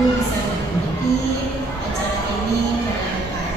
bisa mengikuti acara ini dengan baik.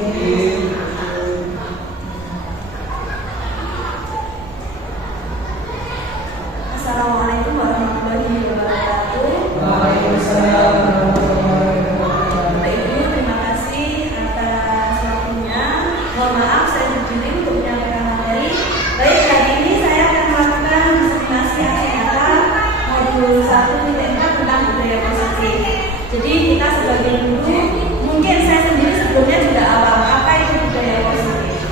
Assalamualaikum warahmatullahi wabarakatuh. Waalaikumsalam warahmatullahi wabarakatuh. Bapak Ibu, terima kasih atas waktunya. Mohon maaf saya berdiri untuk menyampaikan materi. Baik, hari ini saya akan melakukan diseminasi aksi nyata modul 1.4 tentang budaya positif. Jadi kita sebagai guru, mungkin saya sendiri sebelumnya sudah awam apa itu budaya positif.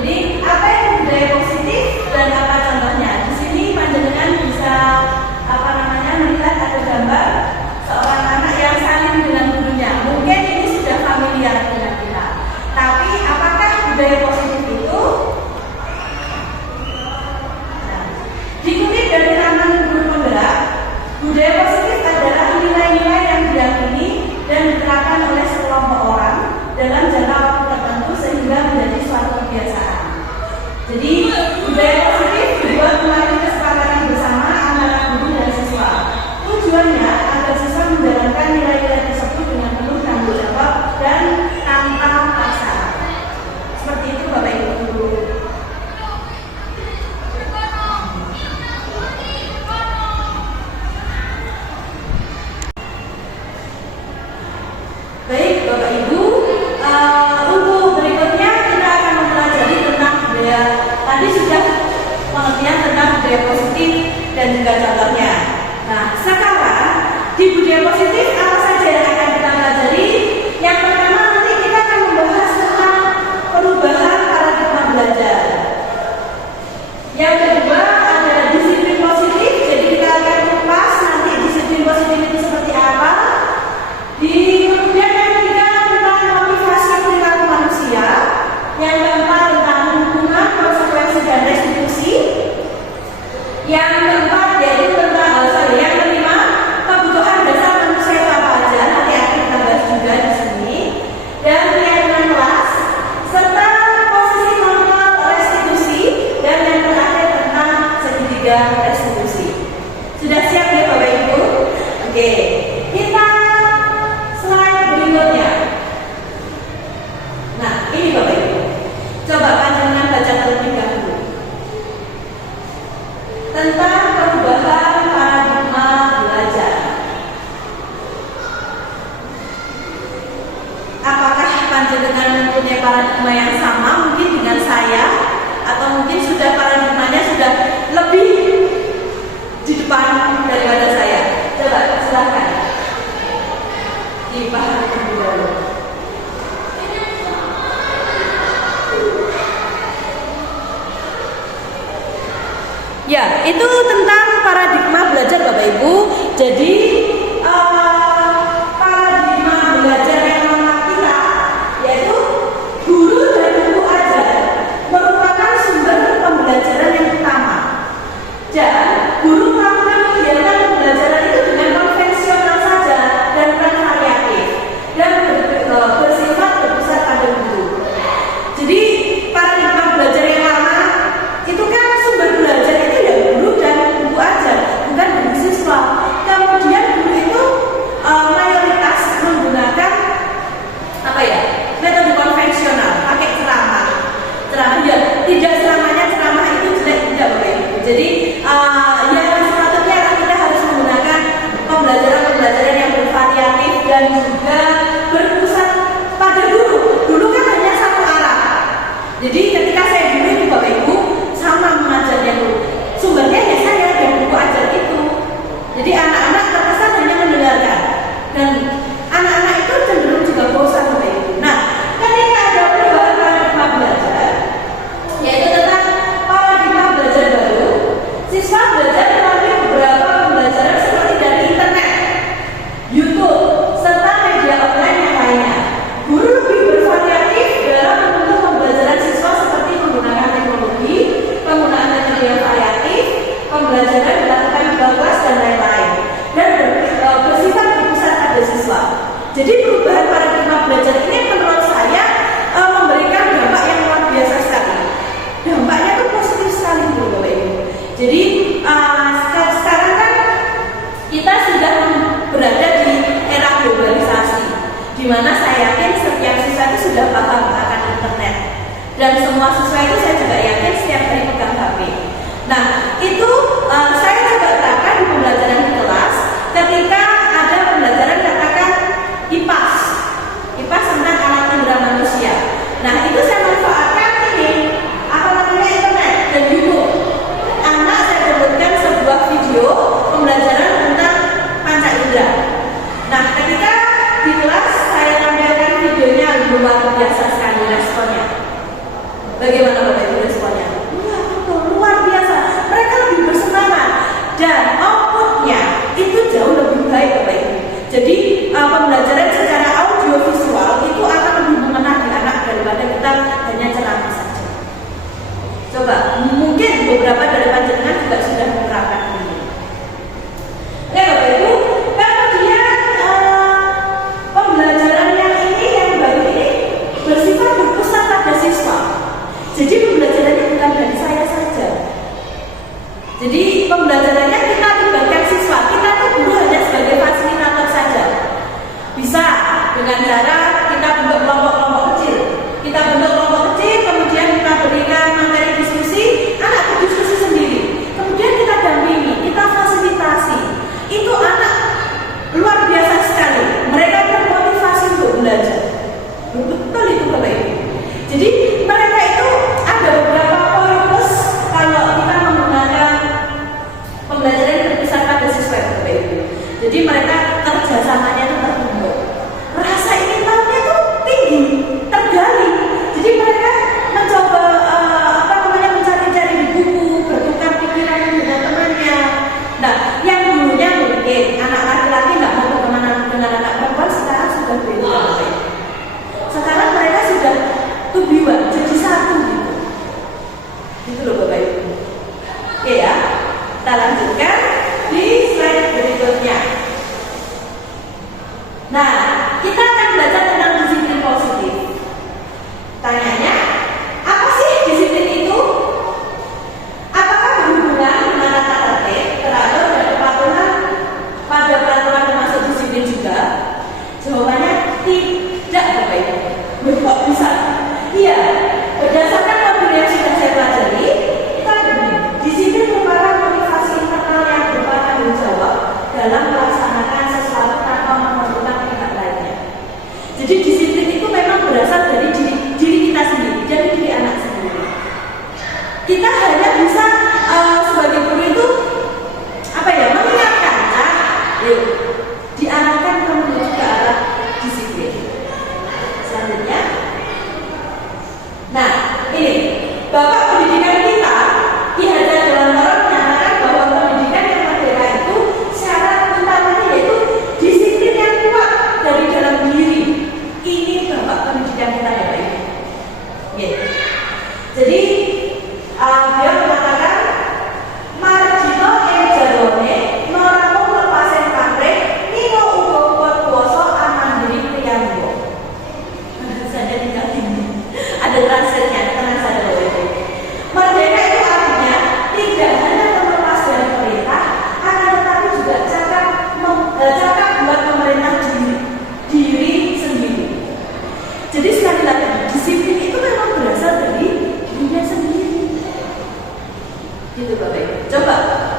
Jadi apa itu budaya positif dan apa contohnya? Di sini panjenengan bisa melihat ada gambar seorang anak yang saling dengan gurunya. Mungkin ini sudah familiar dengan kita. Tapi apakah budaya positif itu? Nah, dikutip dari Laman Guru Penggerak, budaya positif adalah nilai-nilai yang diyakini dan diterapkan oleh sekelompok orang dalam jangka waktu tertentu sehingga menjadi suatu kebiasaan. Jadi budaya positif dibuat melalui kesepakatan bersama antara guru dan siswa. Tujuannya agar siswa menjalankan nilai-nilai tersebut dengan penuh tanggung jawab dan tanpa paksaan. Seperti itu Bapak Ibu guru. Baik Bapak Ibu, untuk berikutnya kita akan mempelajari tentang budaya. Tadi sudah pengertian tentang budaya positif dan juga contohnya. Nah, sekarang di budaya positif apa saja yang akan kita pelajari? Yang pertama nanti kita akan membahas tentang perubahan paradigma belajar. Yang kedua ada disiplin positif. Jadi kita akan kupas nanti disiplin positif itu seperti apa. Kemudian yang ketiga tentang motivasi perilaku manusia. Yang keempat tentang hubungan konsekuensi dan restitusi. Yang keempat yaitu tentang yang kelima kebutuhan dasar manusia itu apa aja, nanti akan kita bahas juga di sini. Dan keyakinan kelas serta posisi kontrol restitusi dan yang terakhir tentang segitiga restitusi. Sudah siap ya Bapak Ibu? Oke, kita slide berikutnya. Nah ini Bapak Ibu, coba panjenengan baca terlebih dahulu tentang perubahan paradigma belajar. Apakah panjenengan mempunyai paradigma yang sama mungkin dengan saya, atau mungkin sudah paradigmanya sudah lebih di depan daripada saya? Coba silahkan dipahami dulu. Ya, itu tentang paradigma belajar Bapak Ibu. Jadi paradigma belajar yang lama kita yaitu guru dan buku ajar merupakan sumber pembelajaran yang utama. Dan guru melakukan kegiatan pembelajaran itu dengan konvensional saja dan bukan variatif dan bersifat berpusat pada guru. Jadi paradigma belajar yang lama itu kan sumber belajar itu ya guru dan buku ajar, bukan guru siswa. Kemudian Dimana saya yakin setiap siswa itu sudah paham akan internet. Dan semua siswa itu saya juga yakin setiap hari pegang HP. Nah, itu saya coba terapkan di pembelajaran di kelas ketika ada pembelajaran katakan IPAS. IPAS tentang alat indera manusia. Nah, itu saya manfaatkan ini internet dan YouTube. Anak saya buatkan sebuah video pembelajaran tentang panca indera. Nah, ketika di kelas saya tampilkan videonya, luar biasa sekali responnya. Bagaimana Bapak Ibu responnya? Wah, betul, luar biasa. Mereka lebih bersemangat dan outputnya itu jauh lebih baik Bapak Ibu. Jadi pembelajaran secara audio visual itu akan lebih mengena di anak daripada kita hanya ceramah saja. Coba, mungkin beberapa dari panjenengan juga sudah menerapkan ini. Oke Bapak Ibu, kemudian pembelajaran yang ini yang baru ini bersifat berpusat pada siswa. Jadi pembelajarannya bukan dari saya saja. Jadi pembelajarannya kita libatkan siswa. Kita tuh guru hanya sebagai fasilitator saja. Bisa dengan cara kita bentuk kelompok-kelompok kecil. Kita bentuk kelompok kecil, kemudian kita berikan materi diskusi, anak berdiskusi sendiri. Kemudian kita dampingi, kita fasilitasi. Itu anak luar biasa sekali. Mereka termotivasi untuk belajar. Betul itu Bapak Ibu. Jadi mereka itu ada beberapa poin plus kalau kita menggunakan pembelajaran berpusat pada siswa Bapak Ibu. Jadi mereka kerjasamanya itu terbentuk. Rasa ingin tahunya itu tinggi, tergali. Jadi mereka mencoba mencari-cari di buku, bertukar pikiran dengan temannya. Nah, yang dulunya mungkin anak laki-laki nggak mau berteman dengan anak perempuan, sekarang sudah beda. Sekarang mereka sudah tujuan jadi satu gitu. Gitu loh Bapak Ibu. Oke ya, kita lanjutkan di slide berikutnya. Nah, kita akan belajar tentang disiplin positif. Tanyanya, apa sih disiplin itu? Apakah berhubungan dengan tata tertib, teratur dan kepatuhan pada peraturan termasuk disiplin juga? Jawabannya tidak Bapak Ibu. Kok bisa? Iya, berdasarkan modul yang sudah saya pelajari, kita begini. Disiplin merupakan motivasi internal yang berupa tanggung jawab dalam melaksanakan sesuatu tanpa memerlukan pihak lainnya. Jadi disiplin itu memang berasal dari diri kita sendiri, dari diri anak sendiri. Kita hanya bisa sebagai guru itu mengingatkan, yuk diarahkan menuju ke arah disiplin. Selanjutnya, nah ini Bapak pendidikan kita Ki Hajar Dewantara menyatakan bahwa pendidikan yang merdeka itu syarat utamanya yaitu disiplin yang kuat dari dalam diri. Ini Bapak pendidikan kita ya Pak Ibu. Jadi dia mengatakan margino ejalone noramu lepasen pabrik nino ugo kuat kuoso aman diri priyango. Saya tidak ini. Ada translate-nya, tenang saja Bapak Ibu. Merdeka itu artinya tidak hanya terlepas dari pemerintah, akan tetapi juga cakap buat pemerintah diri sendiri. Jadi sekali lagi, disiplin itu memang berasal dari dirinya sendiri. Gitu Bapak Ibu. Coba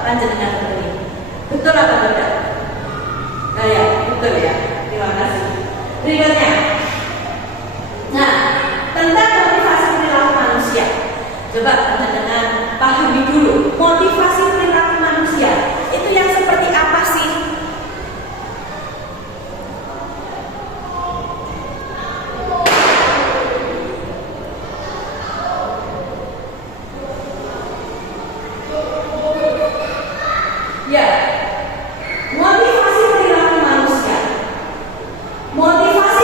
panjenengan ini. Betul apa tidak? Nah ya, betul ya. Terima kasih. Berikutnya. Nah, tentang motivasi perilaku manusia. Coba panjenengan pahami dulu. Motivasi perilaku manusia itu yang seperti apa sih? Ya, motivasi perilaku manusia. Motivasi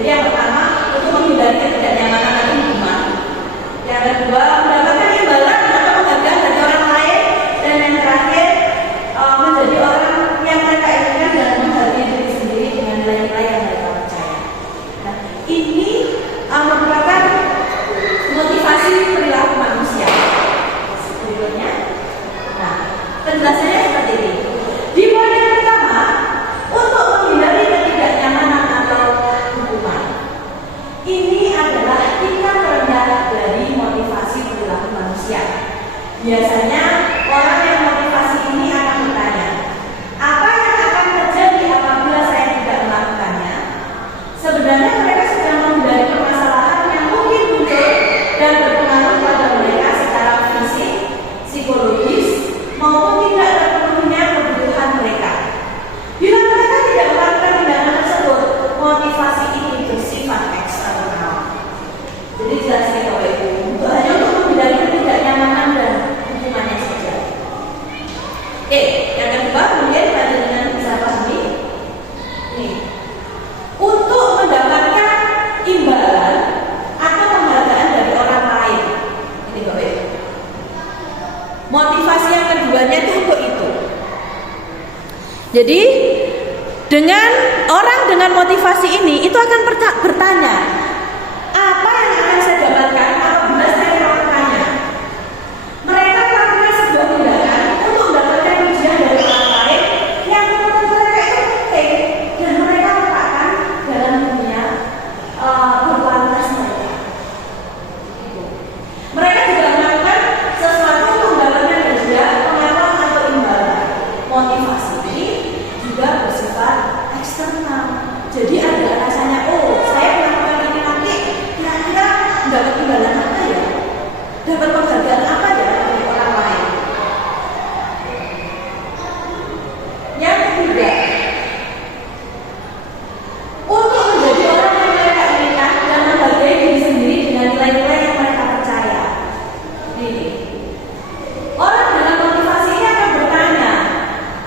Jadi yang pertama untuk menghindari ketidaknyamanan atau hukuman. Yang kedua mendapatkan imbalan atau penghargaan dari orang lain. Dan yang terakhir menjadi orang yang mereka inginkan dan menghargai diri sendiri dengan nilai-nilai yang mereka percaya. Nah, ini merupakan motivasi perilaku manusia. Berikutnya, nah penjelasannya seperti ini. Di poin yang pertama, untuk menghindari ketidaknyamanan atau hukuman, ini adalah tingkat rendah dari motivasi perilaku manusia. Biasanya orang yang motivasi ini akan bertanya, apa yang akan terjadi apabila saya tidak melakukannya? Sebenarnya mereka sedang menghindari permasalahan yang mungkin muncul dan berpengaruh pada mereka secara fisik, psikologis, maupun tidak terpenuhinya kebutuhan mereka. Bila mereka tidak melakukan tindakan tersebut, motivasi ini bersifat eksternal. Jadi jelas ya Bapak Ibu, hanya untuk menghindari ketidaknyamanan dan hukumannya saja. Oke, yang kedua kemudian Pak dengan bisa pahami ini. Untuk mendapatkan imbalan atau penghargaan dari orang lain. Ini Bapak Ibu. Motivasi yang keduanya itu untuk itu. Jadi dengan orang dengan motivasi ini itu akan bertanya, apa yang akan saya dapatkan apabila saya melakukannya? Mereka melakukan sebuah tindakan untuk mendapatkan pujian dari orang lain yang menurut mereka itu penting dan mereka letakkan dalam dunia berkualitas mereka. Mereka juga melakukan sesuatu untuk mendapatkan hadiah, pengaruh atau imbalan. Motivasi ini juga bersifat eksternal. Jadi ada rasanya, oh saya melakukan ini nanti kira-kira dapat imbalan apa ya? Dapat penghargaan apa ya dari orang lain? Yang ketiga, untuk menjadi orang yang mereka inginkan dan menghargai diri sendiri dengan nilai-nilai yang mereka percaya. Ini orang dengan motivasi ini akan bertanya,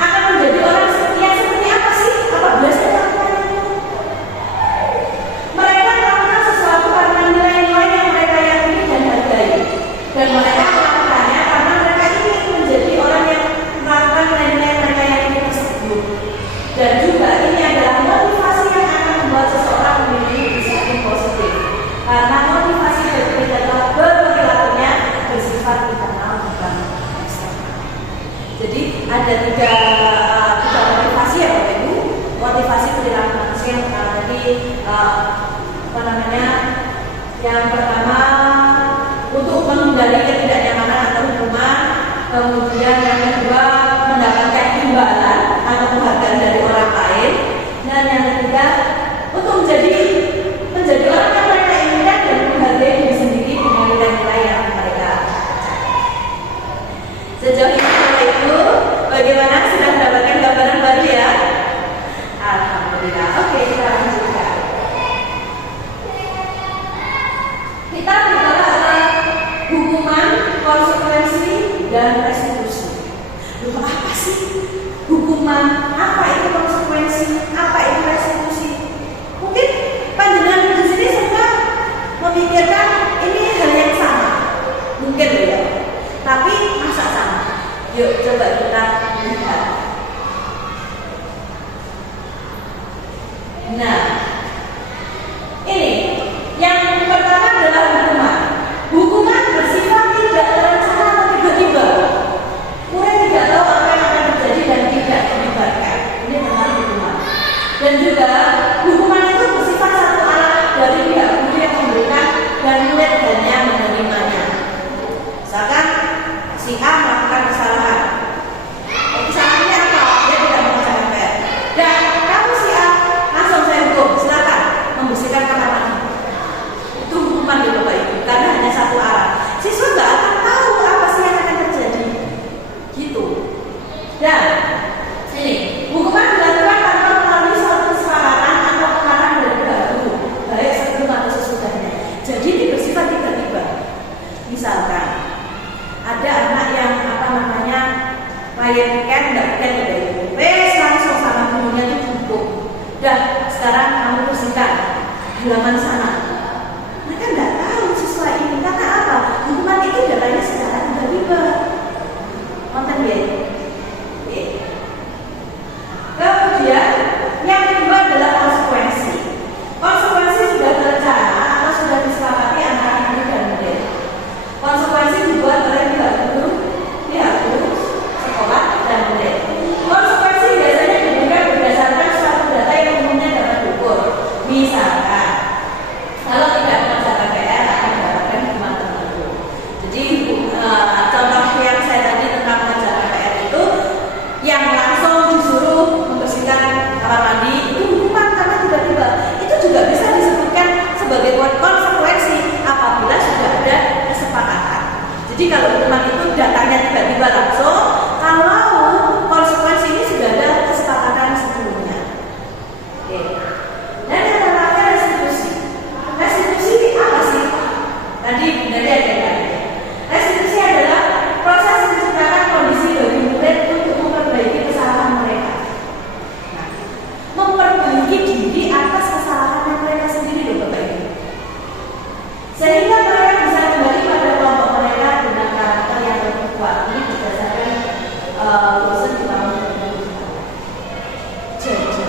akan menjadi orang yang seperti apa sih apabila saya melakukan itu? Mereka melakukan sesuatu karena nilai-nilai yang mereka yakini dan hargai, dan mereka melakukannya karena mereka ingin menjadi orang yang melakukan nilai-nilai yang mereka yakini tersebut. Dan juga ini adalah motivasi yang akan membuat seseorang memiliki perilaku positif, karena motivasi berperilakunya bersifat internal bukan eksternal. Jadi ada tiga motivasi ya Bapak Ibu. Motivasi perilaku manusia yang tadi yang pertama untuk menghindari ketidaknyamanan atau hukuman, kemudian yang kedua mendapatkan imbalan atau penghargaan dari orang lain, dan yang ketiga untuk menjadi orang yang mereka inginkan dan menghargai diri sendiri dengan nilai-nilai yang mereka percaya. Sejauh ini Bapak Ibu, bagaimana sudah mendapatkan gambaran baru ya? Alhamdulillah. Oke, kita lanjutkan. Kita bicara hukuman, konsekuensi, dan restitusi. Loh, apa sih hukuman? Apa itu konsekuensi? Apa itu restitusi? Mungkin panjenengan di sini semua memikirkan ini hal yang sama. Mungkin ya. Tapi masa sama? Yuk coba kita lihat. Nah, ini yang pertama adalah hukuman. Hukuman bersifat tidak terencana atau tiba-tiba. Murid tidak tahu apa yang akan terjadi dan tidak dilibatkan. Ini tentang hukuman. Dan juga hukuman itu bersifat satu arah dari pihak guru yang memberikan dan murid hanya menerimanya. Misalkan si A melakukan kesalahan. Kesalahannya apa? Dia tidak membaca MPR. Dan kamu si A langsung saya hukum. halaman sana. Mereka nggak tahu siswa ini karena apa? Hukuman itu datanya secara tiba-tiba. Nonton ya. Kemudian yang kedua adalah konsekuensi. Konsekuensi sudah terencana atau sudah disepakati antara guru dan murid. Konsekuensi dibuat oleh pihak guru, sekolah, dan murid. Konsekuensi biasanya diberikan berdasarkan suatu data yang umumnya dapat diukur. Misalkan, kalau tidak mengerjakan PR akan mendapatkan hukuman tertentu. Jadi contoh yang saya tadi tentang mengerjakan PR itu, yang langsung disuruh membersihkan kamar mandi itu hukuman karena tiba-tiba. Itu juga bisa disebutkan sebagai konsekuensi apabila sudah ada kesepakatan. Jadi kalau hukuman itu datangnya tiba-tiba langsung, kalau konsekuensi ini sudah ada kesepakatan sebelumnya. Oke. Dan yang terakhir restitusi. Restitusi apa sih? Tadi dari ada. Restitusi adalah proses menciptakan kondisi bagi murid untuk memperbaiki kesalahan mereka. Nah, memperbaiki diri atas kesalahan mereka sendiri loh Bapak Ibu. Sehingga mereka bisa kembali pada kelompok mereka dengan karakter yang lebih kuat. Ini berdasarkan dosen di tahun 2004. Jadi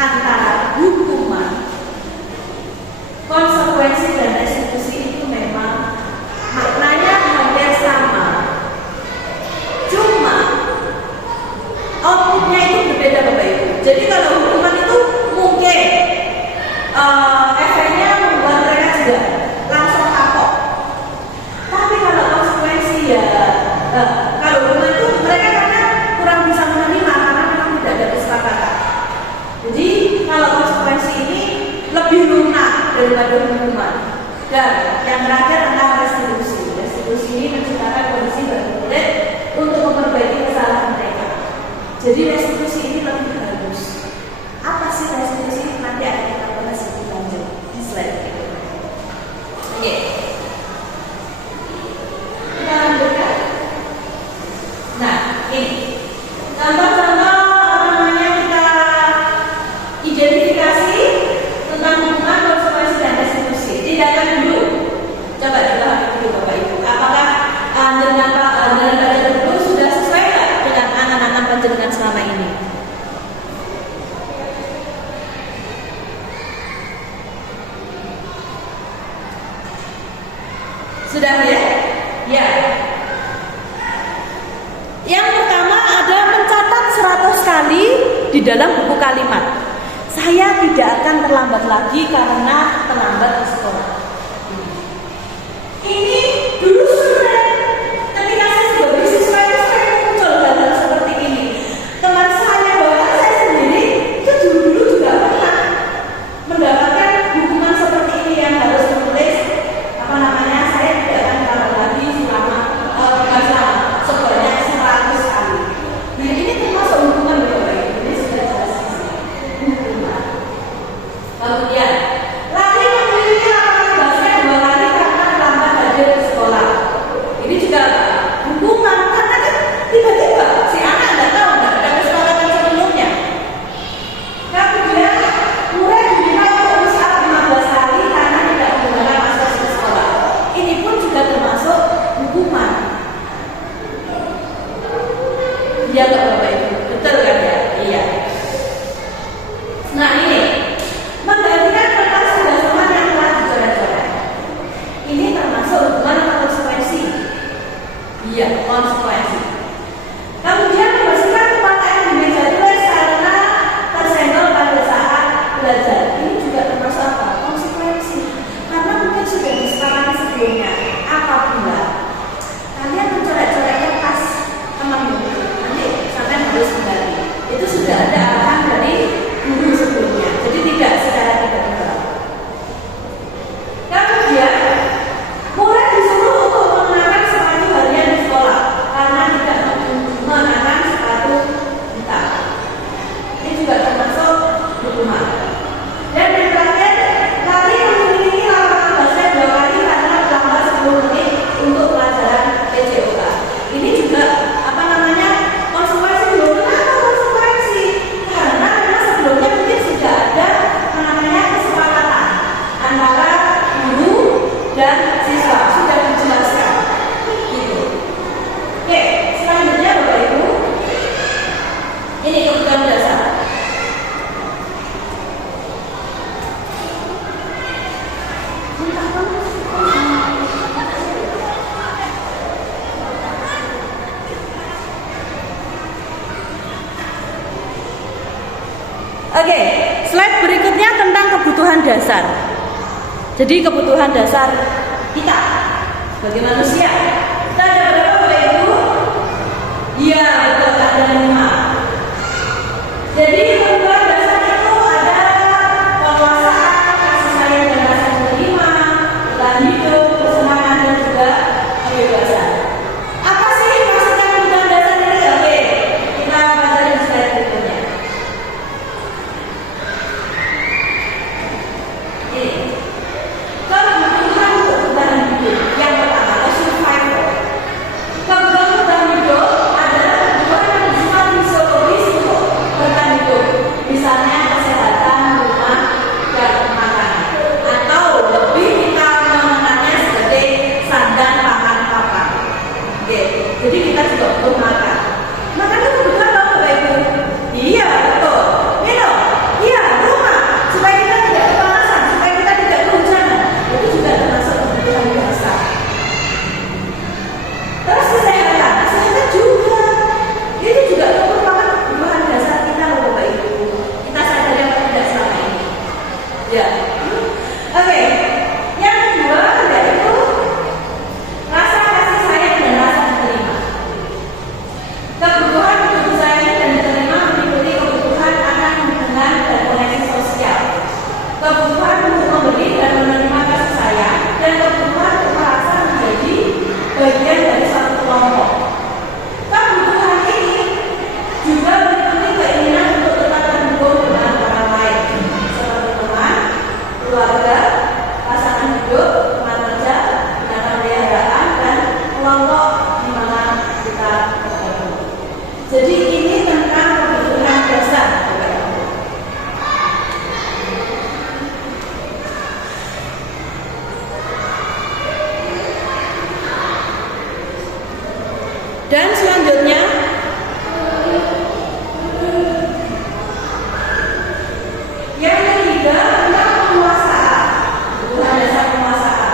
antara hukuman, konsekuensi dan restitusi itu memang maknanya hampir sama. Cuma outputnya itu berbeda Bapak Ibu. Jadi kalau hukuman itu mungkin efeknya membuat mereka juga langsung kapok. Tapi kalau konsekuensi ya, kalau hukuman itu mereka karena kurang bisa menerima karena memang tidak ada kesepakatan. Jadi kalau konsekuensi ini lebih lunak daripada hukuman. Dan yang terakhir adalah restitusi. Restitusi ini menciptakan kondisi bagi murid untuk memperbaiki kesalahan mereka. Jadi restitusi ini lebih bagus. Apa sih restitusi? Nanti akan kita bahas lebih lanjut di slide berikutnya. Oke. Kita lanjutkan. Nah, ini contoh-contoh kita identifikasi tentang hukuman, konsekuensi dan restitusi. Didatang dulu. Coba dipahami dulu Bapak Ibu. Apakah dengan pada dulu sudah sesuai nggak dengan anak-anak panjenengan selama ini? Sudah ya? Ya. Yang pertama ada mencatat 100 kali di dalam buku kalimat. Saya tidak akan terlambat lagi karena terlambat ke sekolah. Ini dulu sudah ketika saya sebagai siswa itu sering muncul hal-hal seperti ini. Teman saya bahkan saya sendiri itu dulu juga pernah mendapatkan hukuman seperti ini yang harus menulis saya tidak akan terlambat lagi sebanyak 100 kali. Nah ini termasuk hukuman Bapak Ibu. Ini sudah jelas hukuman. Kemudian latih memiliki lapangan basket 2 kali karena terlambat hadir ke sekolah. Jadi kebutuhan dasar kita sebagai manusia. Kita ada berapa Bapak Ibu? Iya, betul, ada 5. Jadi kebutuhan dasar itu ada penguasaan, kasih sayang dan rasa menerima, bertahan hidup, kesenangan dan juga kebebasan. Apa sih maksudnya kebutuhan dasar ini? Oke, kita pelajari di slide berikutnya. Ini kebutuhan untuk bertahan hidup. Yang pertama, survival. Kebutuhan bertahan hidup adalah kebutuhan yang bersifat fisiologis untuk bertahan hidup. Misalnya kesehatan, rumah, dan makanan. Atau lebih kita mengenalnya sebagai sandang, pangan, papan. Oke, jadi kita juga butuh makan. Makan itu kebutuhan apa Bapak Ibu? Iya, betul. Minum. Iya, rumah. Supaya kita tidak kepanasan, supaya kita tidak kehujanan. Itu juga termasuk kebutuhan dasar. Terus kesehatan juga. Itu juga merupakan kebutuhan dasar kita loh Bapak Ibu. Kita sadari apa tidak selama ini? Ya. Oke. Yang kedua yaitu rasa kasih sayang dan rasa diterima. Kebutuhan untuk disayangi dan diterima meliputi kebutuhan akan hubungan dan koneksi sosial. Kebutuhan untuk memberi dan menerima kasih sayang dan kebutuhan untuk merasa menjadi bagian dari satu kelompok. Kebutuhan ini juga meliputi keinginan untuk tetap terhubung dengan orang lain, seperti teman, keluarga, pasangan hidup, teman kerja, binatang peliharaan, dan kelompok di mana kita bergabung. Jadi ini tentang kebutuhan dasar, Bapak Ibu. Dan selanjutnya yang ketiga tentang penguasaan, kebutuhan dasar penguasaan.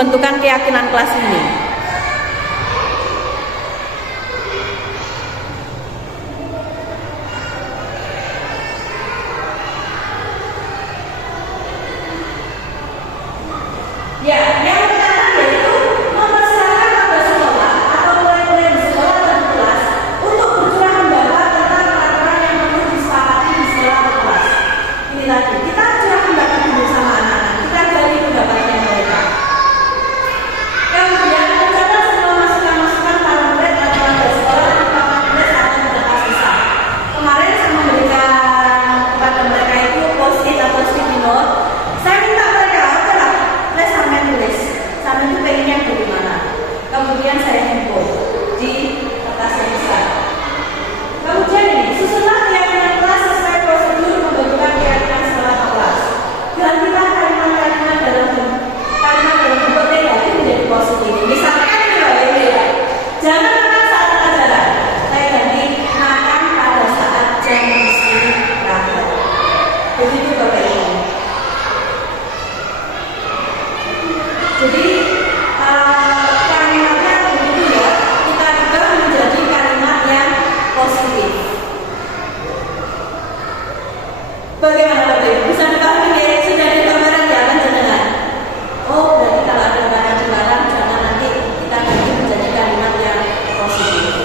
pembentukan keyakinan kelas ini. Ya, yang pertama yaitu mempersilahkan kepada sekolah atau murid-murid di sekolah dan kelas untuk bercurah pendapat tentang peraturan yang perlu disepakati di sekolah atau kelas. Ini tadi, kita curah pendapat dulu sama anak-anak, kita gali pendapatnya mereka. Kemudian mencatat semua masukan-masukan para murid atau warga sekolah di papan tulis atau di kertas besar. Kemarin saya memberikan kepada mereka itu post-it atau sticky note. Saya minta mereka, oke lah, sampai tulis, sampai itu pengennya bagaimana. Kemudian saya hempel di kertas yang besar. Kemudian ini, susunlah keyakinan kelas sesuai prosedur pembentukan keyakinan sekolah atau kelas. Gantilah kalimat-kalimat dalam bentuk negatif menjadi positif. Misalkan ini Bapak Ibu ya, jangan makan saat pelajaran. Saya ganti makan pada saat jam istirahat. Begitu Bapak Ibu. Jadi kalimatnya begitu ya, kita juga menjadi kalimat yang positif. Bagaimana Bapak Ibu? Bisa dipahami ya? Sudah ada gambaran ya panjenengan? Oh, berarti kalau ada kata dilarang jangan nanti kita ganti menjadi kalimat yang positif.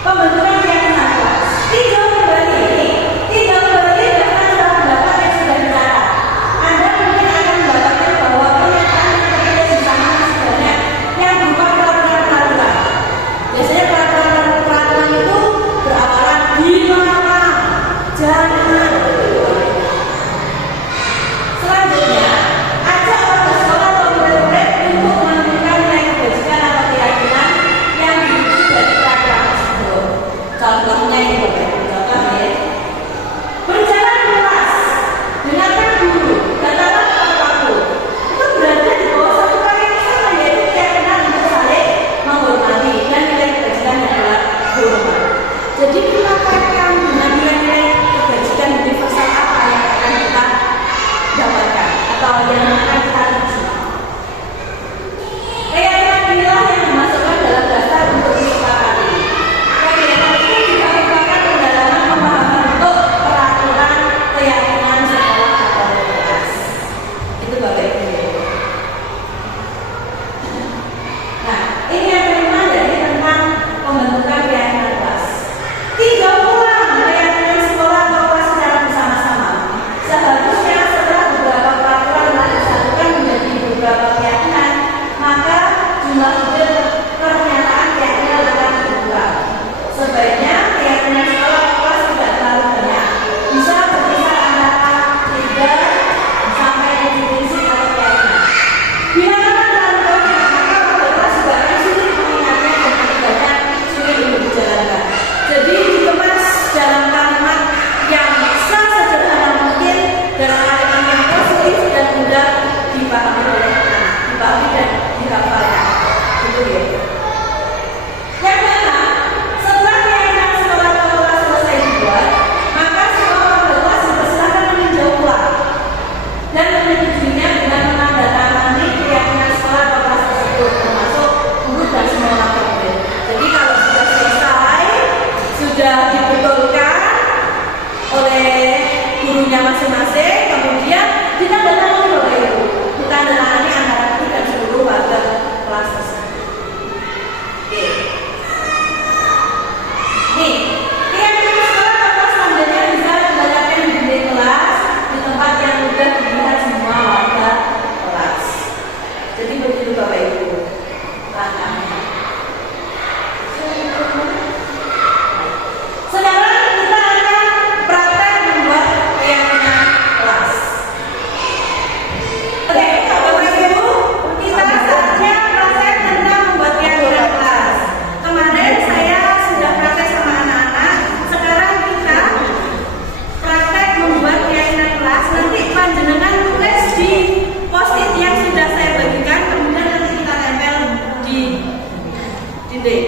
Pembentukan keyakinan kelas. Tinjau kembali daftar surat pendapat yang sudah dicatat. Anda mungkin akan mendapatkan bahwa pernyataan yang tertulis di sana masih banyak yang berupa peraturan-peraturan. Biasanya peraturan-peraturan itu berawalan gimana, jangan. Selanjutnya, ajak warga sekolah atau murid-murid untuk menentukan nilai kebajikan atau keyakinan yang diikuti dari peraturan tersebut. Contohnya ini Bapak Ibu, contoh ya. Berjalan di kelas, dengarkan guru, katakan tepat waktu. Itu berada di bawah satu kali yang sama, yaitu keyakinan untuk saling menghormati dan nilai kebajikan yang adalah hormat. Jadi kita kaitkan dengan nilai-nilai kebajikan universal apa yang akan kita dapatkan atau yang akan kita tuju. Keyakinan inilah yang dimasukkan dalam daftar untuk disepakati. Keyakinan itu juga merupakan pendalaman pemahaman untuk peraturan keyakinan sekolah atau kelas. Itu Bapak Ibu. Nah, ini yang kelima dari tentang pembentukan keyakinan kelas. Tinjau ulang keyakinan sekolah atau kelas secara bersama-sama. Seharusnya setelah beberapa peraturan telah disatukan menjadi beberapa keyakinan, maka jumlah pernyataan keyakinan akan berkurang. Sebaiknya keyakinan sekolah atau kelas tidak terlalu banyak. Bisa berkisar antara 3 sampai 7 prinsip atau keyakinan. Bila mana terlalu banyak, maka warga kelas juga akan sulit mengingatnya dan akibatnya sulit untuk dijalankan. Jadi dikemas dalam kalimat yang sesederhana mungkin, dalam kalimat yang positif dan mudah dipahami oleh anak, dipahami dan dihafalkan. Itu ya. Yang keenam, setelah keyakinan sekolah atau kelas selesai dibuat, maka semua warga kelas dipersilakan meninjau ulang dan menyetujuinya dengan menandatangani keyakinan sekolah atau kelas tersebut, termasuk guru dan semua warga murid. Jadi kalau sudah selesai, sudah dibetulkan oleh gurunya masing-masing, kemudian ditandatangani Bapak Ibu, ditandatangani antara guru dan seluruh warga kelas tersebut. Oke. Nih, keyakinan sekolah atau kelas selanjutnya bisa dibacakan di dinding kelas di tempat yang mudah dilihat semua warga kelas. Jadi begitu Bapak Ibu langkahnya. Sekarang kita akan praktek membuat keyakinan kelas. Oke, Bapak Ibu, kita saatnya praktek tentang membuat keyakinan kelas. Kemarin saya sudah praktek sama anak-anak. Sekarang kita praktek membuat keyakinan kelas. Nanti panjenengan tulis di post-it yang sudah saya bagikan, kemudian nanti kita tempel di dinding.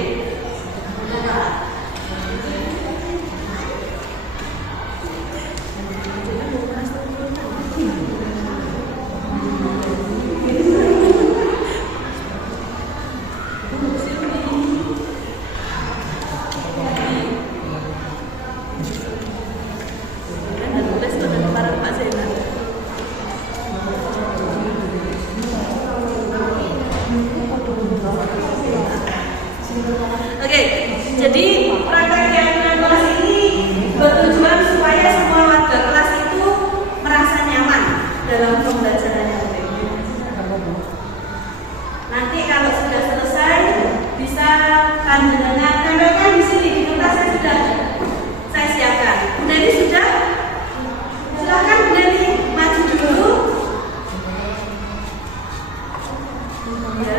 Jadi praktek keyakinan kelas ini bertujuan supaya semua warga kelas itu merasa nyaman dalam pembelajarannya. Nanti kalau sudah selesai bisa panjenengan tempelkan di sini di kertasnya sudah saya siapkan. Bunda ini sudah? Silakan Bunda ini maju dulu. Ya,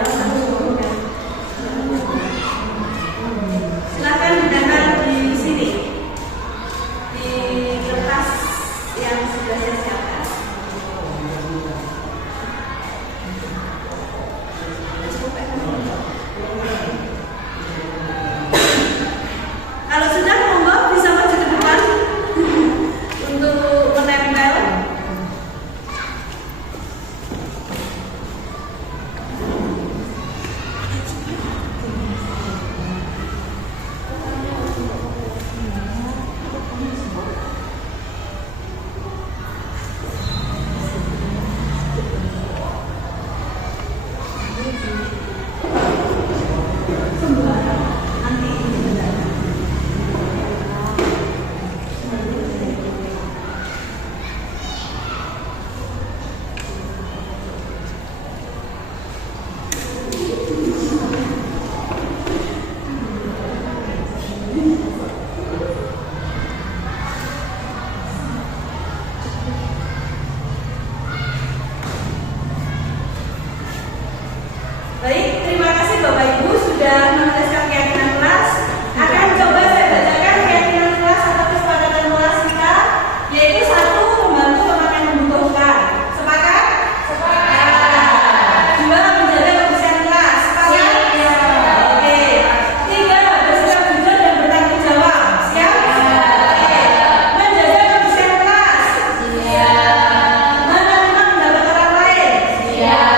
silakan gunakan di sini di kertas yang sudah saya siapkan. Kalau sudah monggo bisa maju ke depan untuk menempel. Baik, terima kasih Bapak Ibu sudah meneteskan keyakinan kelas. Akan coba saya bacakan keyakinan kelas atau kesepakatan kelas kita, yaitu 1. Membantu orang yang membutuhkan. Sepakat? Sepakat. 2. Menjaga kebersihan kelas. Sepakat? Oke. 3. Bersikap jujur dan bertanggung jawab. Siap? Oke. Menjaga kebersihan kelas. Siap. Menerima pendapat orang lain. Siap.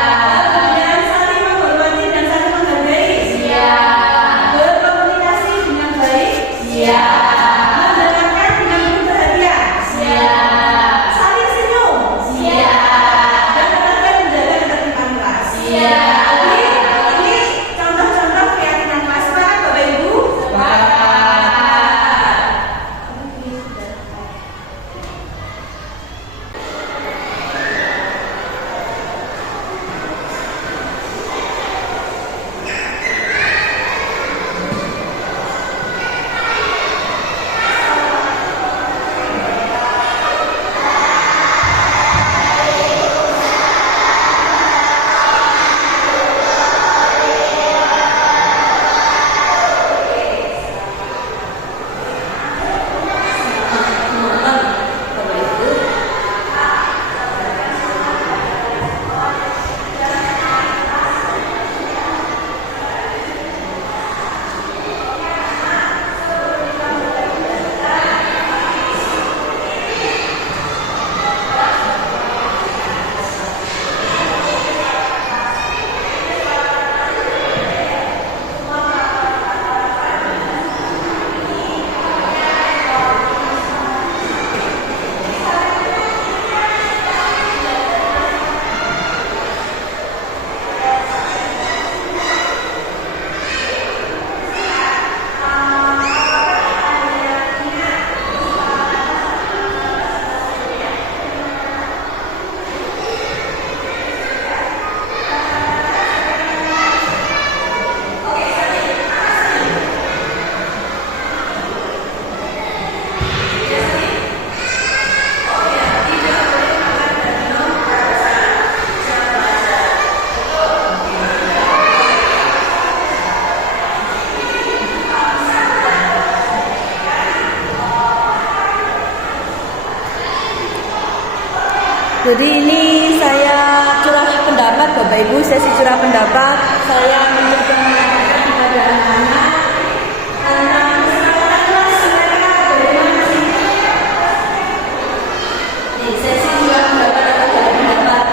Jadi ini saya curah pendapat Bapak Ibu, sesi curah pendapat. Saya mencoba menyampaikan kepada anak-anak tentang kesepakatan kelas mereka bagaimana sih. Nih, sesi curah pendapat atau curah pendapat.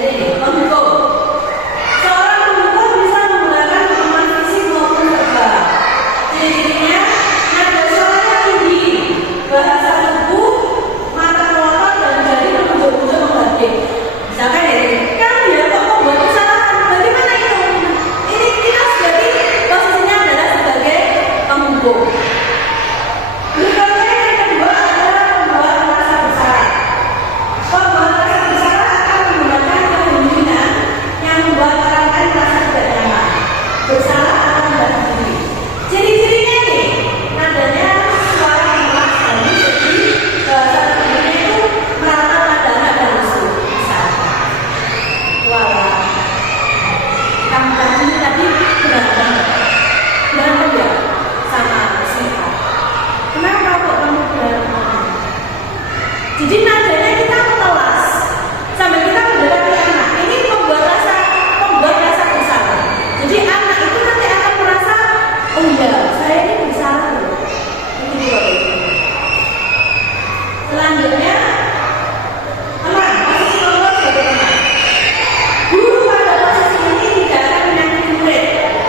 Jadi mendukung. Seorang pendukung bisa menggunakan rekaman fisik maupun verbal. Ciri-cirinya nada suaranya tinggi, bahasa tubuh, mata melotot dan jari menunjuk-nunjuk membanding. Misalkan ya, kan dia kok membuat kesalahan. Bagaimana itu? Ini kita jadi posisinya adalah sebagai pendukung. Berikutnya yang kedua adalah membuat rasa bersalah. Pembuat rasa bersalah akan menggunakan kepemimpinan yang membuat orang lain merasa tidak nyaman. Bersalah akan membantu diri. Ciri-cirinya ini, nadanya suara keras dan sedih. Bahasa tubuhnya itu merata pada nada lesu. Misalnya, wala, kamu tadi berantem ya sama sifat. Kenapa kok kamu berantem? Jadi nadanya kita menelas sambil kita mendekati anak. Ini membuat rasa bersalah. Jadi anak itu nanti akan merasa, oh iya, saya ini bersalah loh. Begitu loh. Selanjutnya, teman, posisi kontrol sebagai teman. Guru pada posisi ini tidak akan menyakiti murid,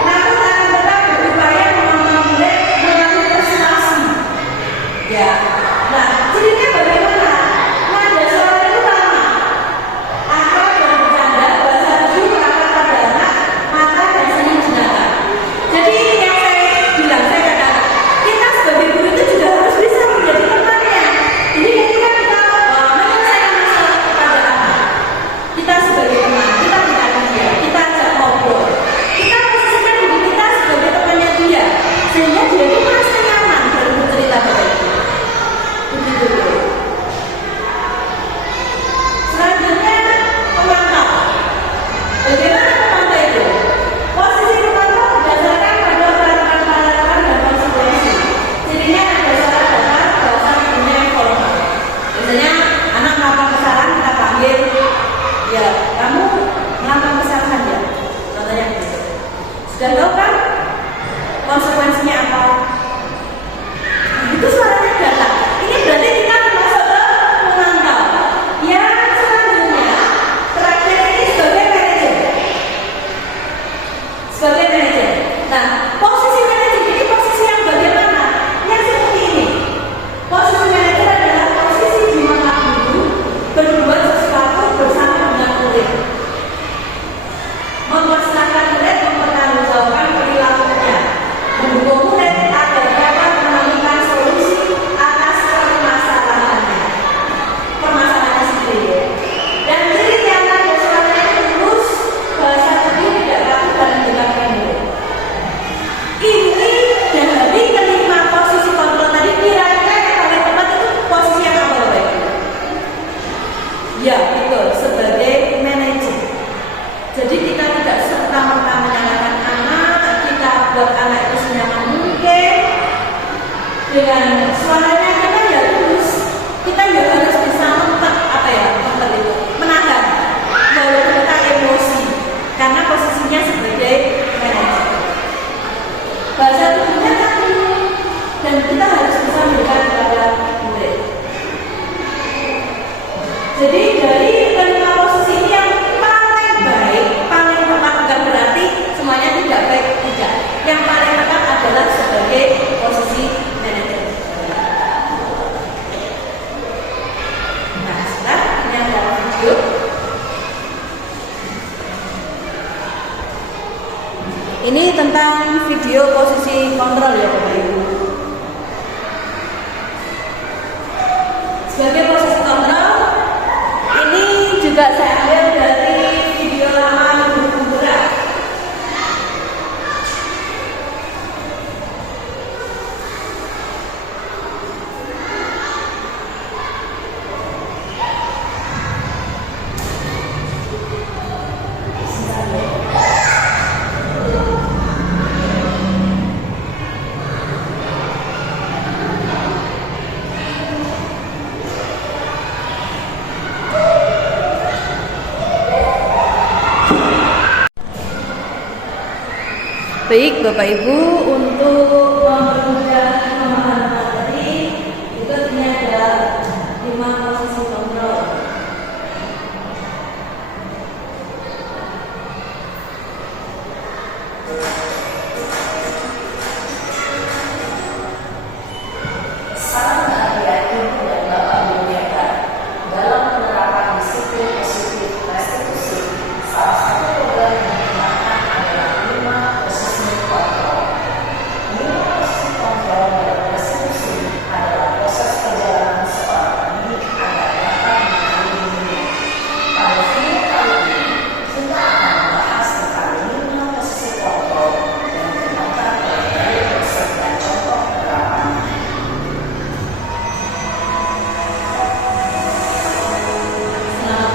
namun akan tetap berupaya mengontrol murid melalui prestasi. Ya, nah cirinya bagaimana? Nada suara itu ramah, akrab dan bercanda, bahasa tubuh merapat pada anak, mata dan senyum jenaka. Jadi ini yang saya katakan, kita sebagai guru itu juga harus bisa menjadi temannya. Jadi ketika kita menyelesaikan masalah kepada anak, kita sebagai teman, kita dekati dia, kita ajak ngobrol, kita posisikan diri kita sebagai temannya dia, sehingga dia itu merasa nyaman dan bercerita pada kita. Begitu. Selanjutnya, pemantau. Bagaimana pemantau itu? Posisi pemantau berdasarkan pada peraturan dan konsekuensi. Cirinya ada suara datar, bahasa tubuhnya yang formal. Biasanya anak melakukan kesalahan kita panggil, ya kamu melakukan kesalahan ya. Contohnya gitu. Sudah tahu kan konsekuensinya apa? Nah, itu suaranya datar. Ini berarti kita termasuk ke pemantau. Yang selanjutnya, terakhir ini sebagai manajer. Sebagai manajer. Nah, posisi manajer ini posisi yang bagaimana? Yang seperti ini. Posisi manajer adalah posisi di mana guru berbuat sesuatu bersama dengan murid. Memerintahkan murid mempertanggungjawabkan perilakunya. Mendukung murid agar dapat menemukan solusi atas permasalahannya sendiri. Dan ciri yang ada suaranya tulus, bahasa tubuh tidak kaku dan tidak pendek. Ini dari kelima posisi kontrol tadi, kira-kira yang paling tepat itu posisi yang apa Bapak Ibu? Ya, betul, sebagai manajer. Jadi kita tidak serta-merta menyalahkan anak, kita buat anak itu senyaman mungkin. Dengan suaranya kita ya tulus, kita ya harus bisa menahan walaupun kita emosi, karena posisinya sebagai manajer. Bahasa tubuhnya kaku dan kita harus bisa memberikan kepada murid. Jadi dari kelima posisi ini yang paling baik, paling tepat, bukan berarti semuanya tidak baik, tidak. Yang paling tepat adalah sebagai posisi manajer. Nah, setelah ini adalah video. Ini tentang video posisi kontrol ya Bapak Ibu. Sebagai posisi kontrol, ini juga saya ambil dari video lama guru gerak. Baik Bapak Ibu, untuk mempermudah pemahaman materi, berikut ini ada 5 posisi kontrol.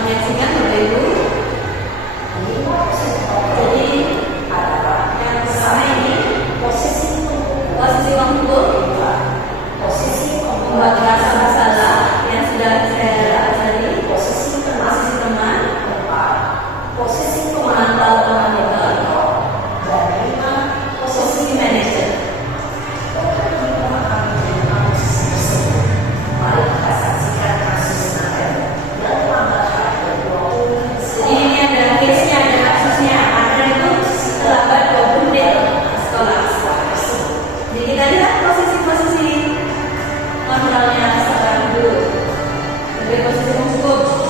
menyaksikan Bapak Ibu. Jadi yang pertama ini posisi penghukum, membuat rasa bersalah yang sudah saya ajari, posisi teman, pemantau monitor, posisi manajer. Jadi ini ada case-nya, ada kasusnya. Ada itu terlambat 20 menit sekolah. Jadi kita lihat posisi-posisi normalnya sekarang dulu. Sebagai posisi penghukum.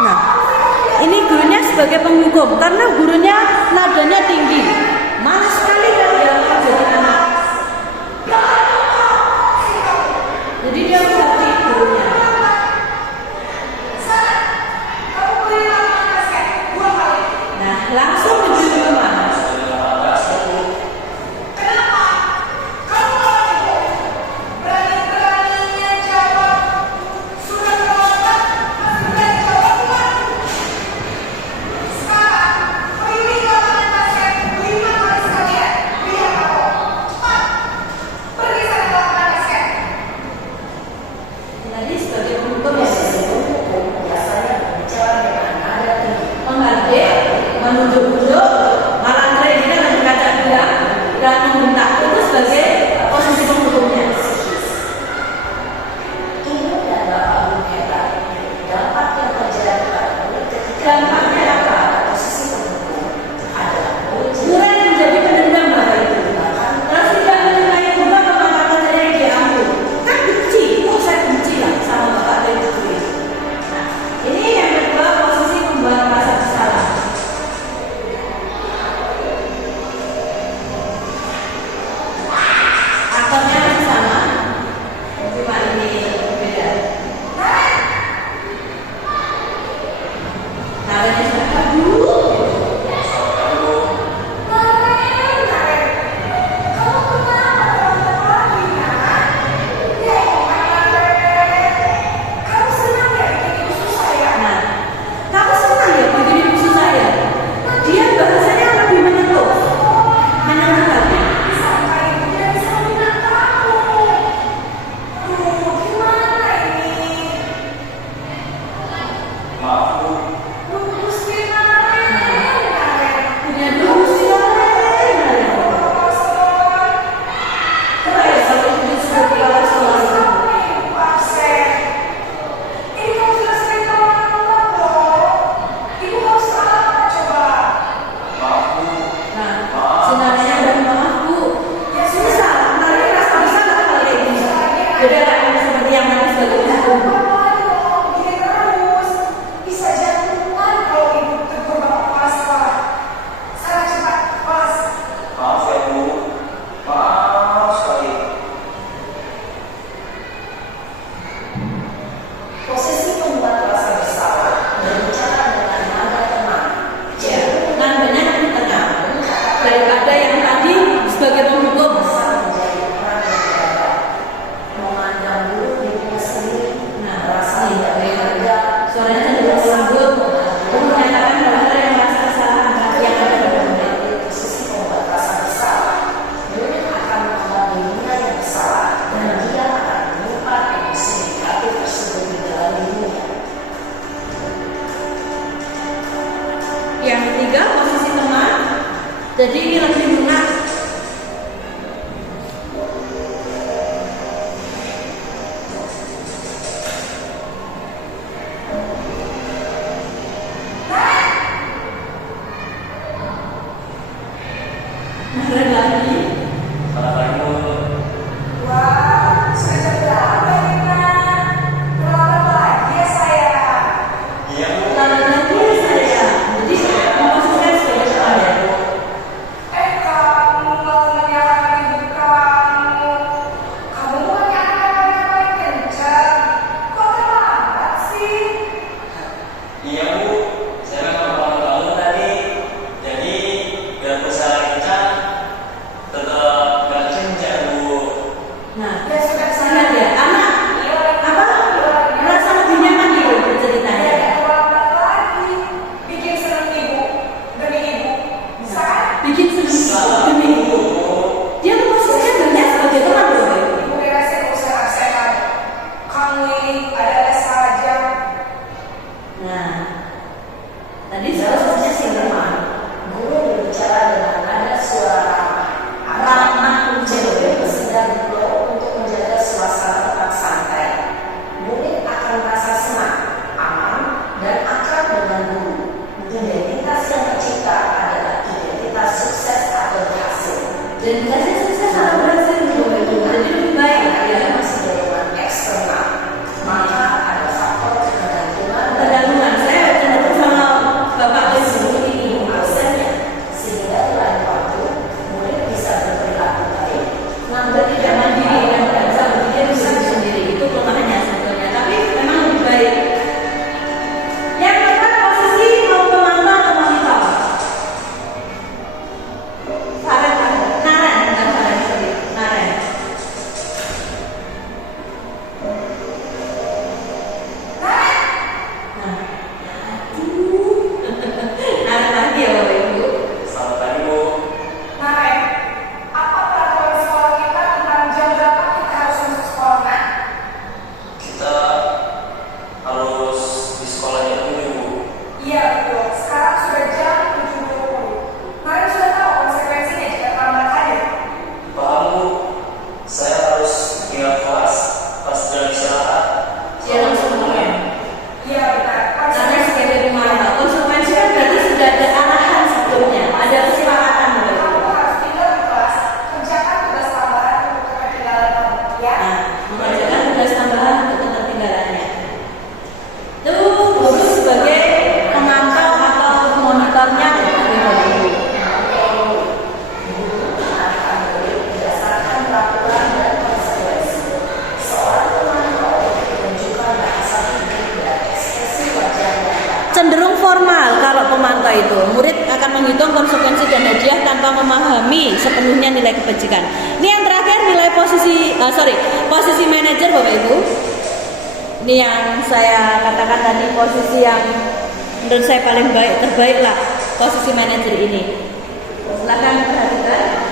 Nah, ini gurunya sebagai penghukum karena gurunya nadanya tinggi. Malas sekali kan dia jadi anak. Jadi dia berarti gurunya. Nah, langsung menuju rumah. Jadi sebagai penghukum ya, menghargai, menunjuk-nunjuk, malah ini kan kaca bilang dan membentak itu sebagai posisi penghukumnya. Dampaknya apa? Kurang menjadi pendendam Bapak Ibu. Terus tidak menilai juga pengangkatan yang diambil. Kan benci, saya benci lah sama Bapak dan Ibu. Nah, ini yang kedua posisi membuat rasa bersalah. Aktornya masih sama, cuma ini berbeda. Naranya sudah aduh. Nah, kamu senang ya begini musuh saya? Dia bahasanya lebih menyentuh, menyentuhkannya. Punya dulu sih keren kalau itu disebut kepala sekolah itu. Nah, sebenarnya dari mama Bu, susah, nanti rasa bersalah kalau kayak gini. Beda kan seperti yang tadi sebagai penghukum. Ya, nadanya lebih tenang daripada yang tadi sebagai penghukum. Nah, suaranya cenderung lembut, menyatakan hal-hal yang merasa kesalahan yang ada pada murid. Yang ketiga posisi teman, jadi ini lebih lunak. Marah lagi. Wah, sudah jam berapa ini, Nak? Terlambat lagi ya saya. Bapak Ibu. Murid akan menghitung konsekuensi dan hadiah tanpa memahami sepenuhnya nilai kebajikan. Ini yang terakhir nilai posisi manajer Bapak Ibu. Ini yang saya katakan tadi, posisi yang menurut saya paling terbaik lah, posisi manajer ini. Silakan perhatikan.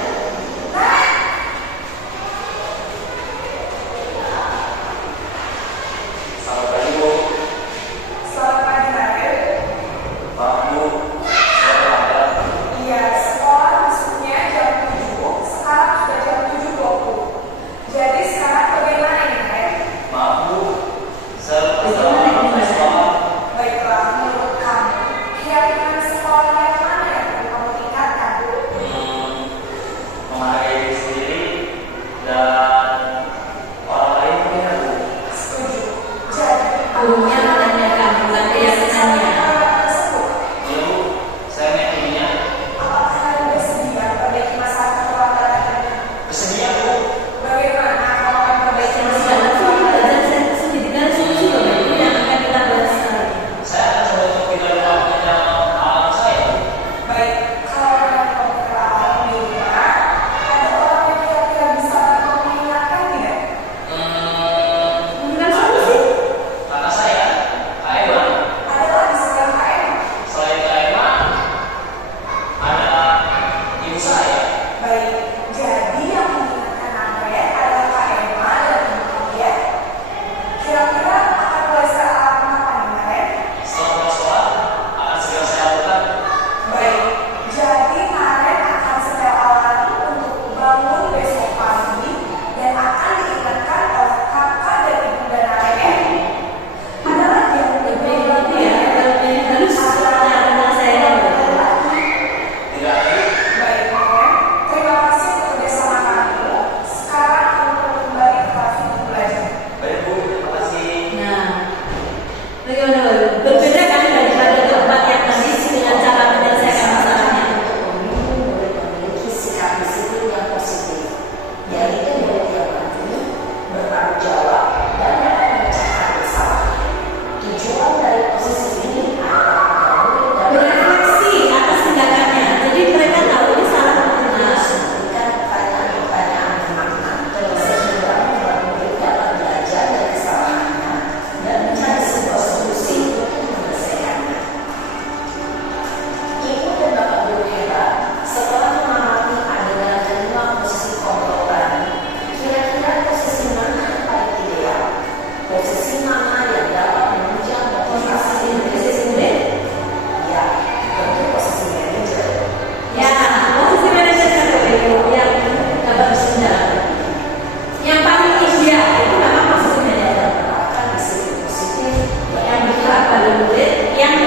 Yang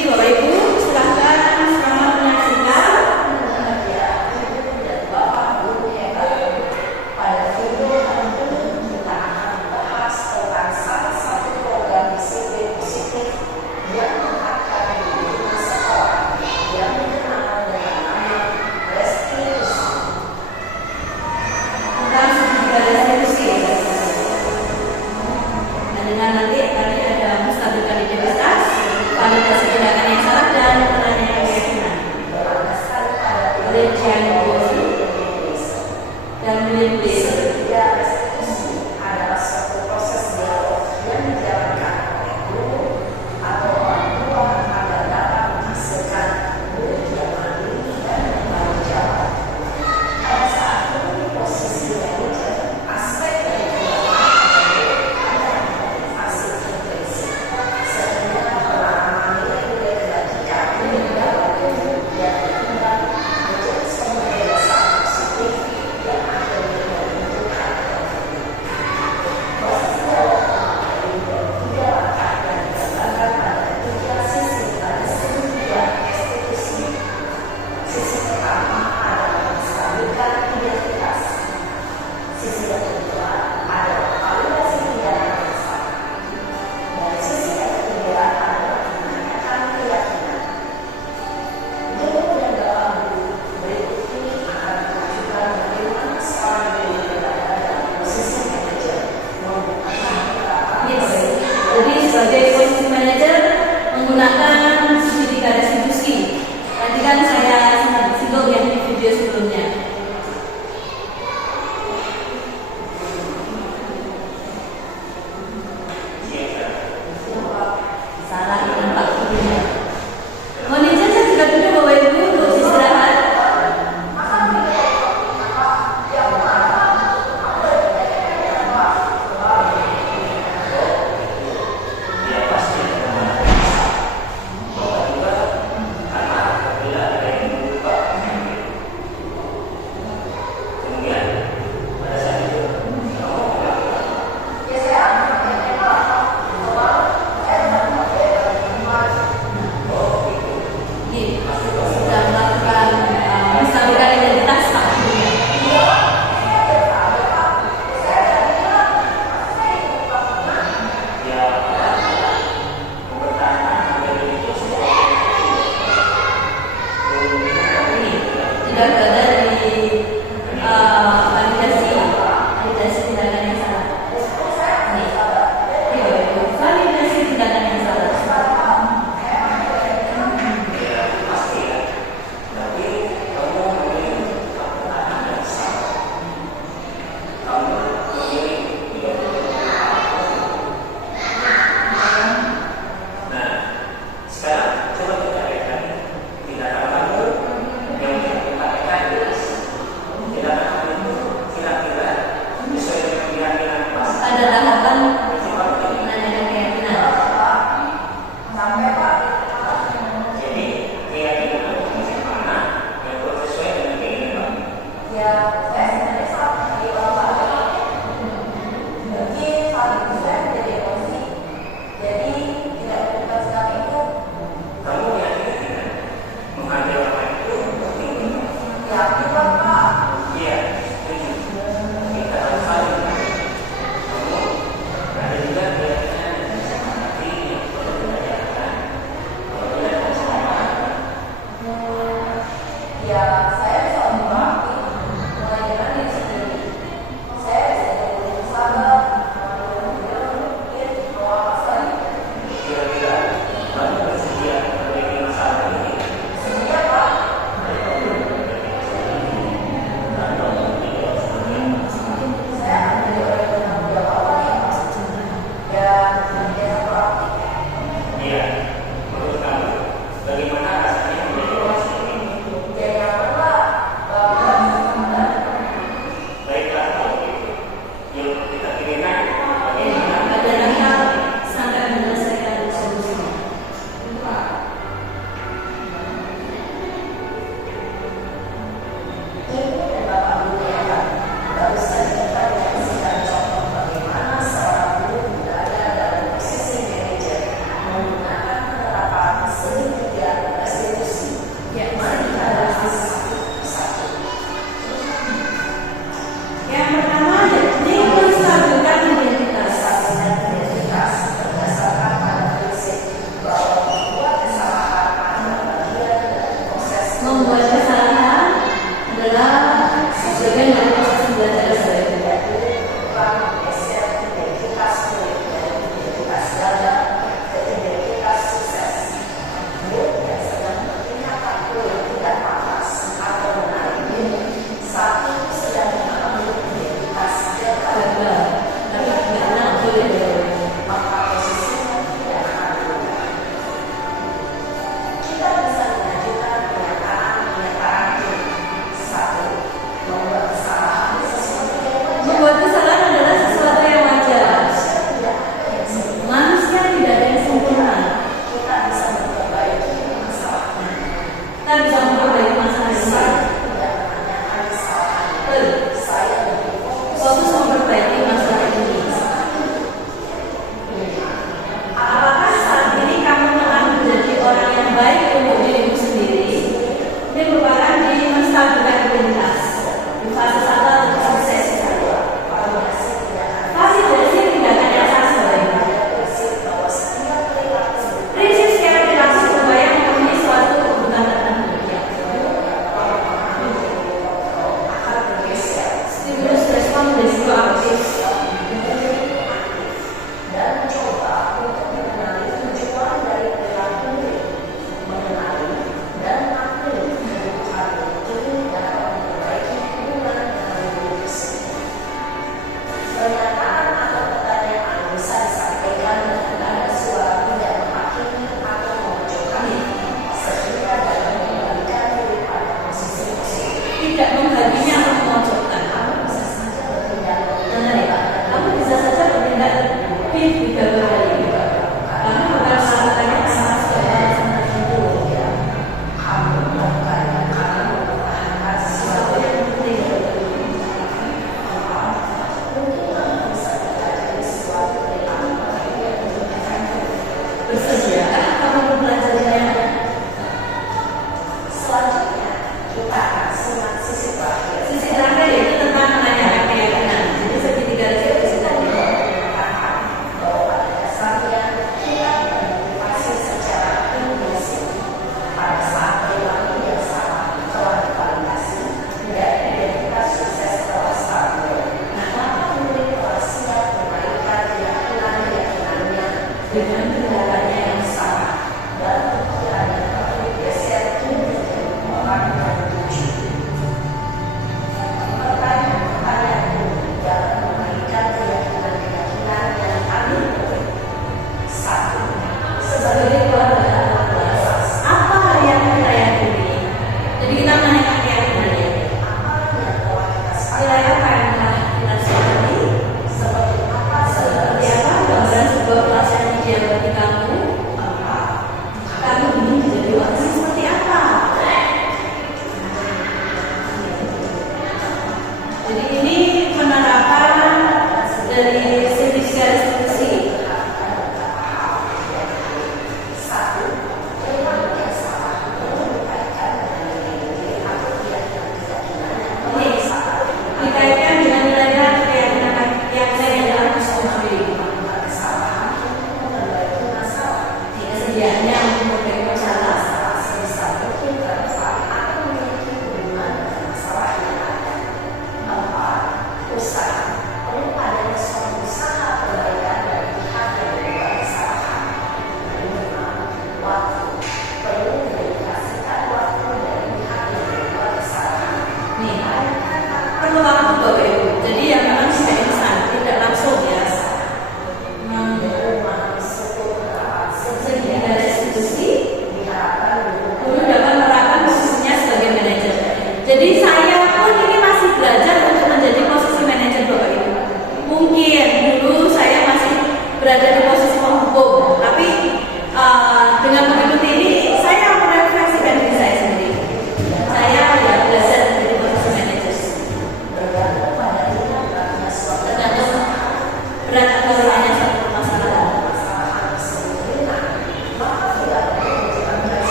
Jadi Bapak Ibu silahkan selamat menyaksikan. Pada video tentu kita akan membahas tentang salah satu program disiplin positif yang mengangkat di sekolah yang dikenal dengan nama restitusi. Tentang segitiga restitusi. Dan dengan nanti ada menstabilkan identitas, validasi tindakan yang salah dan penanyaan keyakinan. Berdasarkan pada Oleh Gianni Bossi dan William Blair. segitiga restitusi adalah suatu proses dialog yang dijalankan oleh guru atau orang tua agar dapat menghasilkan murid yang mandiri dan bertanggung jawab. Pada saat ini posisi manajer, aspek dari pengelolaan adalah motivasi intrinsik, sehingga penanaman nilai-nilai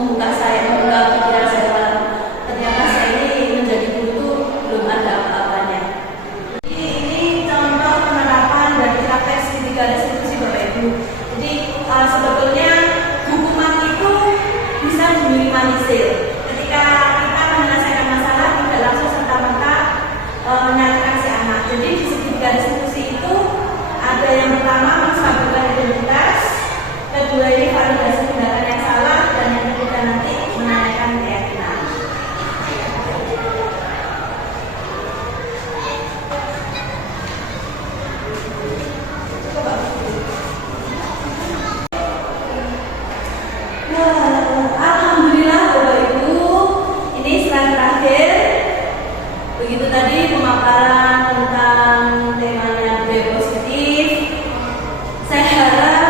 membuka pikiran saya kalau ternyata saya ini menjadi guru belum ada apa-apanya. Jadi ini contoh penerapan dari praktek segitiga distribusi Bapak Ibu. Jadi sebetulnya hukuman itu bisa diminimalisir ketika kita menyelesaikan masalah tidak langsung serta-merta menyalahkan si anak. Jadi di segitiga distribusi itu ada yang pertama menstabilkan identitas, kedua ini validasi tindakan yang salah, dan yang ketiga nanti menanyakan keyakinan. Alhamdulillah Bapak Ibu, ini slide terakhir. Begitu tadi pemaparan tentang temanya budaya positif. Saya harap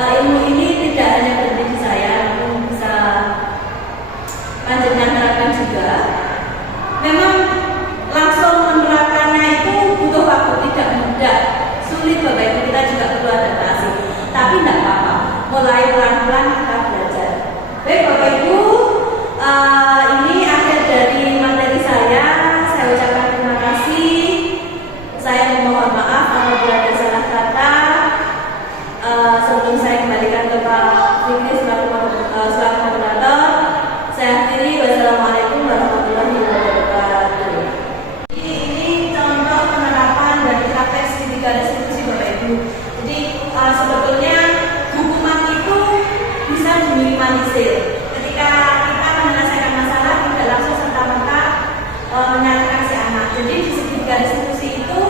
ilmu ini tidak hanya berhenti di saya, namun bisa panjenengan terapkan juga. Memang langsung menerapkannya itu butuh waktu, tidak mudah, sulit Bapak Ibu, kita juga perlu adaptasi. Tapi tidak apa-apa, mulai pelan-pelan kita belajar. Baik Bapak Ibu, ini akhir dari materi saya. Saya ucapkan terima kasih. Saya memohon maaf apabila ada salah kata. Sebelum saya kembalikan ke Pak Fikri selaku moderator, saya akhiri. Wassalamualaikum warahmatullahi wabarakatuh. Ini contoh penerapan dari praktek segitiga distribusi Bapak Ibu. Jadi sebetulnya hukuman itu bisa diminimalisir ketika kita menyelesaikan masalah tidak langsung serta-merta menyalahkan si anak. Jadi di segitiga distribusi itu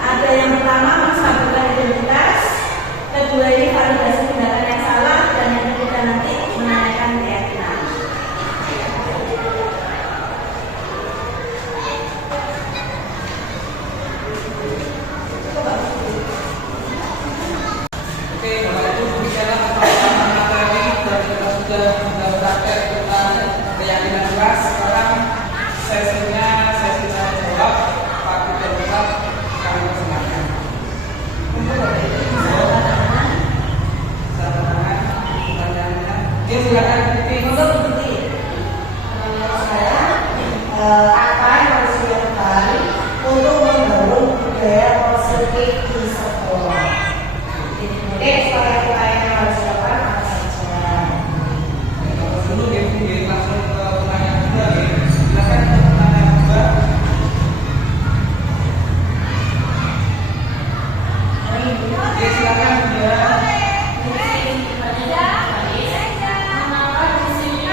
ada yang pertama menstabilkan identitas, kedua ini validasi tindakan yang salah, dan yang ketiga nanti menanyakan keyakinan. Oke, Bapak Ibu, demikianlah pemaparan materi dan kita sudah mendapatkan tentang keyakinan kelas. Sekarang sesinya sesi tanya jawab. Pak Kuda Bapak kami persilakan. Oke, silakan Titi. Apa yang harus dilakukan untuk mendorong budaya positif di sekolah? Oke, pertanyaan yang harus dilakukan apa saja? Dulu dia langsung ke pertanyaan kedua. Silakan ke pertanyaan kedua. Oke, silakan kedua. Mengapa di sini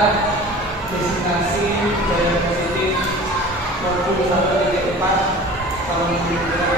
adalah destinasi budaya positif modul 1.4 tahun 2020.